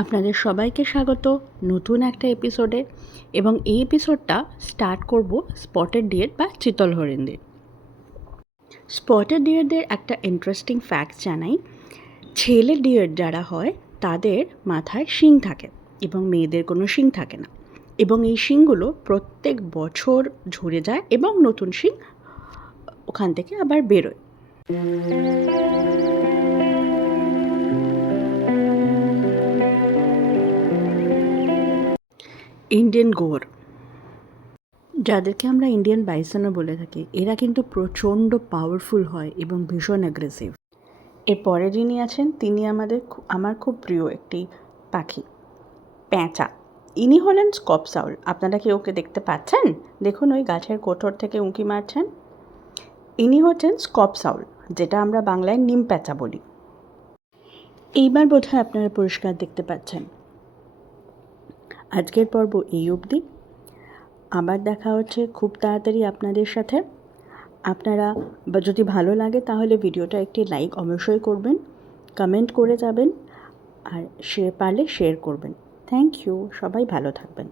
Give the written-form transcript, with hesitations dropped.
আপনাদের সবাইকে স্বাগত নতুন একটা এপিসোডে। এবং এই এপিসোডটা স্টার্ট করব স্পটেড ডিয়ার বা চিতল হরিণ দিয়ে। স্পটেড ডিয়ারদের একটা ইন্টারেস্টিং ফ্যাক্ট জানাই। ছেলে ডিয়ার যারা হয় তাদের মাথায় শিং থাকে এবং মেয়েদের কোনো শিং থাকে না, এবং এই শিংগুলো প্রত্যেক বছর ঝরে যায় এবং নতুন শিং ওখান থেকে আবার বেরোয়। ইন্ডিয়ান গোর, যাদেরকে আমরা ইন্ডিয়ান বাইসনও বলে থাকি, এরা কিন্তু প্রচণ্ড পাওয়ারফুল হয় এবং ভীষণ অ্যাগ্রেসিভ। এরপরে যিনি আছেন তিনি আমার খুব প্রিয় একটি পাখি, পেঁচা। ইনি হলেন স্কপস আউল। আপনারা কি ওকে দেখতে পাচ্ছেন? দেখুন ওই গাছের কোঠর থেকে উঁকি মারছেন। ইনি হচ্ছেন স্কপস আউল, যেটা আমরা বাংলায় নিম পেঁচা বলি। এইবার বোধহয় আপনারা পরিষ্কার দেখতে পাচ্ছেন। আজকের পর্ব এই অবধি। আবার দেখা হচ্ছে খুব তাড়াতাড়ি আপনাদের সাথে। আপনারা যদি ভালো লাগে তাহলে ভিডিওটা একটি লাইক অবশ্যই করবেন, কমেন্ট করে যাবেন, আর পারলে শেয়ার করবেন। Thank you. সবাই ভালো থাকবেন।